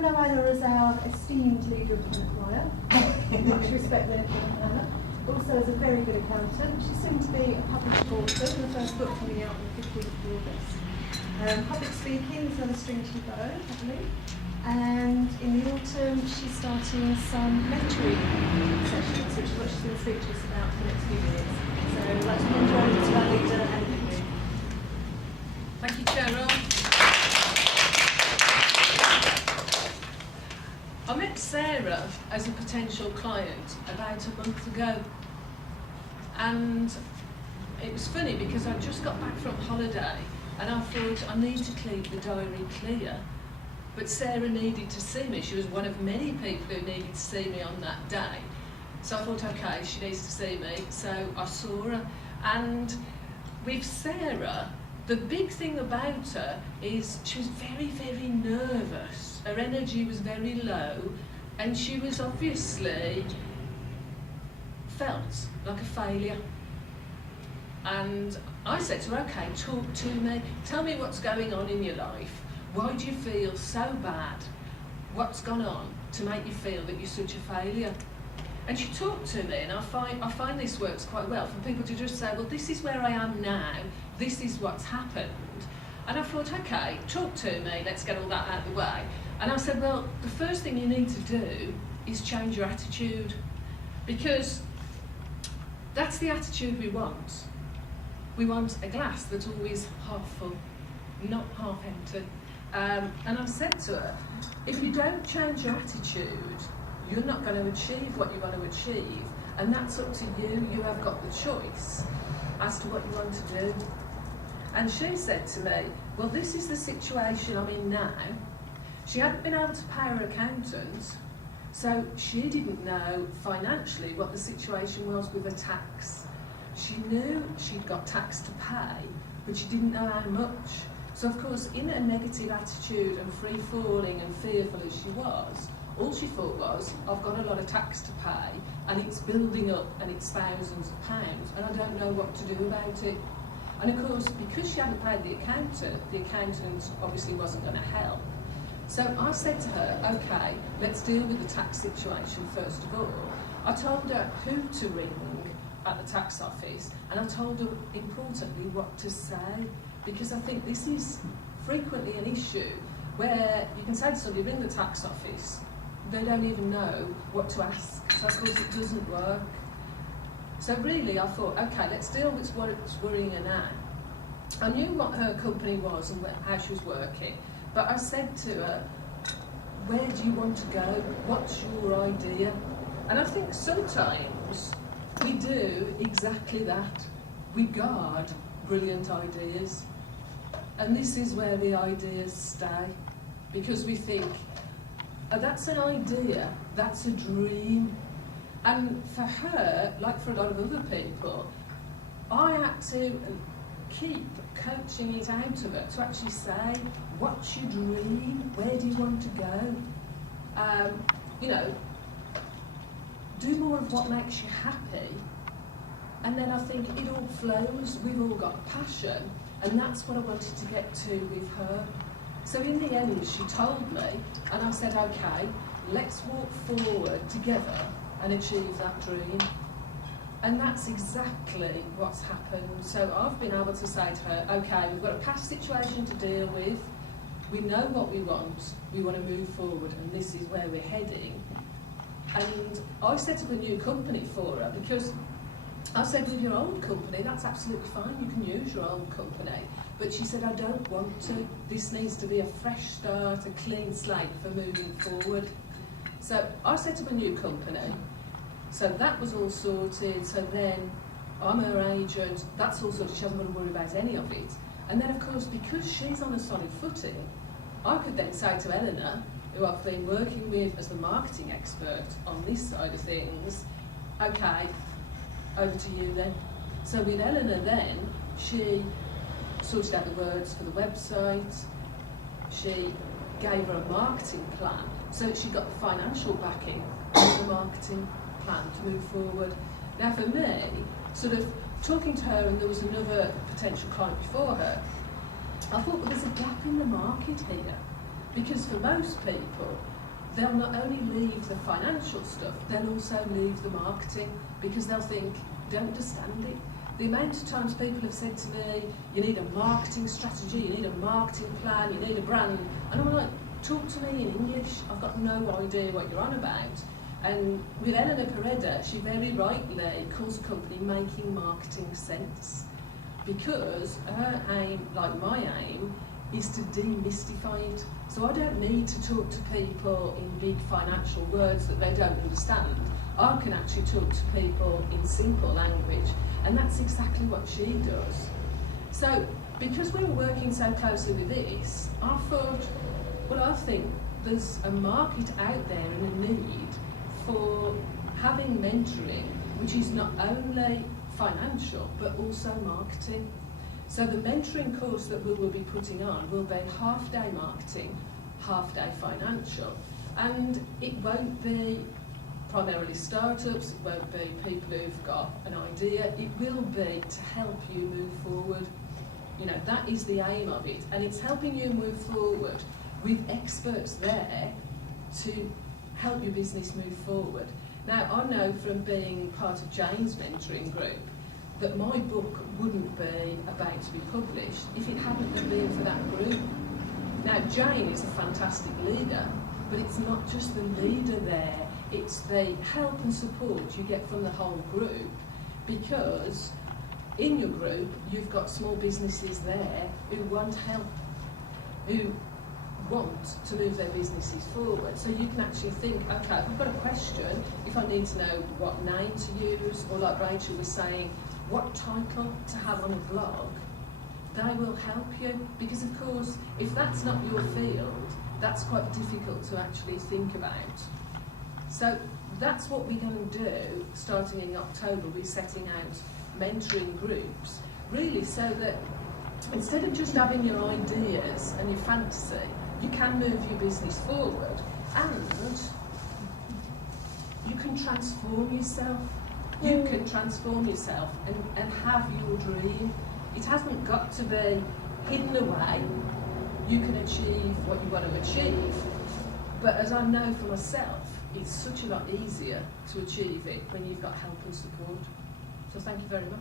you'll know Anna as our esteemed leader of Planet Choir. Much respect there for Anna. Also as a very good accountant. She's soon to be a published author, the first book coming out on the 15th of August. Public speaking is another string to bow, I believe. And in the autumn, she's starting some mentoring sessions, which is what she's going to speak to us about for the next few minutes. So I'd like to hand over to our leader, Anna Bickley. Thank you, Cheryl. I met Sarah as a potential client about a month ago. And it was funny because I just got back from holiday and I thought I need to keep the diary clear. But Sarah needed to see me. She was one of many people who needed to see me on that day. So I thought, okay, she needs to see me. So I saw her. And with Sarah, the big thing about her is she was very, very nervous. Her energy was very low. And she was obviously felt like a failure. And I said to her, okay, talk to me. Tell me what's going on in your life. Why do you feel so bad? What's gone on to make you feel that you're such a failure? And she talked to me, and I find this works quite well for people to just say, well, this is where I am now, this is what's happened. And I thought, okay, talk to me, let's get all that out of the way. And I said, well, the first thing you need to do is change your attitude, because that's the attitude we want. We want a glass that's always half full, not half empty. And I said to her, if you don't change your attitude, you're not going to achieve what you want to achieve, and that's up to you. You have got the choice as to what you want to do. And she said to me, well, this is the situation I'm in now. She hadn't been able to pay her accountant, so she didn't know financially what the situation was with her tax. She knew she'd got tax to pay, but she didn't know how much. So of course, in a negative attitude and free-falling and fearful as she was, all she thought was, I've got a lot of tax to pay, and it's building up, and it's thousands of pounds, and I don't know what to do about it. And of course, because she hadn't paid the accountant obviously wasn't going to help. So I said to her, okay, let's deal with the tax situation first of all. I told her who to ring at the tax office, and I told her, importantly, what to say. Because I think this is frequently an issue where you can say to somebody, ring the tax office, they don't even know what to ask, so of course it doesn't work. So really I thought, okay, let's deal with what's worrying her now. I knew what her company was and how she was working, but I said to her, where do you want to go? What's your idea? And I think sometimes we do exactly that. We guard brilliant ideas. And this is where the ideas stay, because we think, oh, that's an idea, that's a dream. And for her, like for a lot of other people, I had to keep coaching it out of her to actually say, what's your dream? Where do you want to go? You know, do more of what makes you happy. And then I think it all flows, we've all got passion, and that's what I wanted to get to with her. So in the end, she told me, and I said, okay, let's walk forward together and achieve that dream. And that's exactly what's happened. So I've been able to say to her, okay, we've got a past situation to deal with, we know what we want to move forward, and this is where we're heading. And I set up a new company for her, because I said, with your old company, that's absolutely fine, you can use your old company. But she said, I don't want to. This needs to be a fresh start, a clean slate for moving forward. So I set up a new company. So that was all sorted. So then I'm her agent, that's all sorted, she hasn't got to worry about any of it. And then of course, because she's on a solid footing, I could then say to Eleanor, who I've been working with as the marketing expert on this side of things, okay, over to you then. So with Eleanor then, she sorted out the words for the website, she gave her a marketing plan, so she got the financial backing of the marketing plan to move forward. Now for me, sort of talking to her, and there was another potential client before her, I thought, well, there's a gap in the market here. Because for most people, they'll not only leave the financial stuff, they'll also leave the marketing, because they'll think, don't understand it. The amount of times people have said to me, you need a marketing strategy, you need a marketing plan, you need a brand, and I'm like, talk to me in English, I've got no idea what you're on about. And with Eleanor Pereda, she very rightly calls the company Making Marketing Sense, because her aim, like my aim, is to demystify it. So I don't need to talk to people in big financial words that they don't understand. I can actually talk to people in simple language, and that's exactly what she does. So because we were working so closely with this, I thought, well, I think there's a market out there and a need for having mentoring, which is not only financial, but also marketing. So the mentoring course that we will be putting on will be half-day marketing, half-day financial, and it won't be primarily startups, it won't be people who've got an idea, it will be to help you move forward. You know, that is the aim of it, and it's helping you move forward with experts there to help your business move forward. Now, I know from being part of Jane's mentoring group that my book wouldn't be about to be published if it hadn't been for that group. Now, Jane is a fantastic leader, but it's not just the leader there, it's the help and support you get from the whole group, because in your group you've got small businesses there who want help, who want to move their businesses forward. So you can actually think, okay, if I've got a question, if I need to know what name to use, or like Rachel was saying, what title to have on a blog, they will help you. Because of course, if that's not your field, that's quite difficult to actually think about. So that's what we're going to do starting in October. We're setting out mentoring groups, really, so that instead of just having your ideas and your fantasy, you can move your business forward, and you can transform yourself. You can transform yourself and have your dream. It hasn't got to be hidden away. You can achieve what you want to achieve. But as I know for myself, it's such a lot easier to achieve it when you've got help and support. So thank you very much.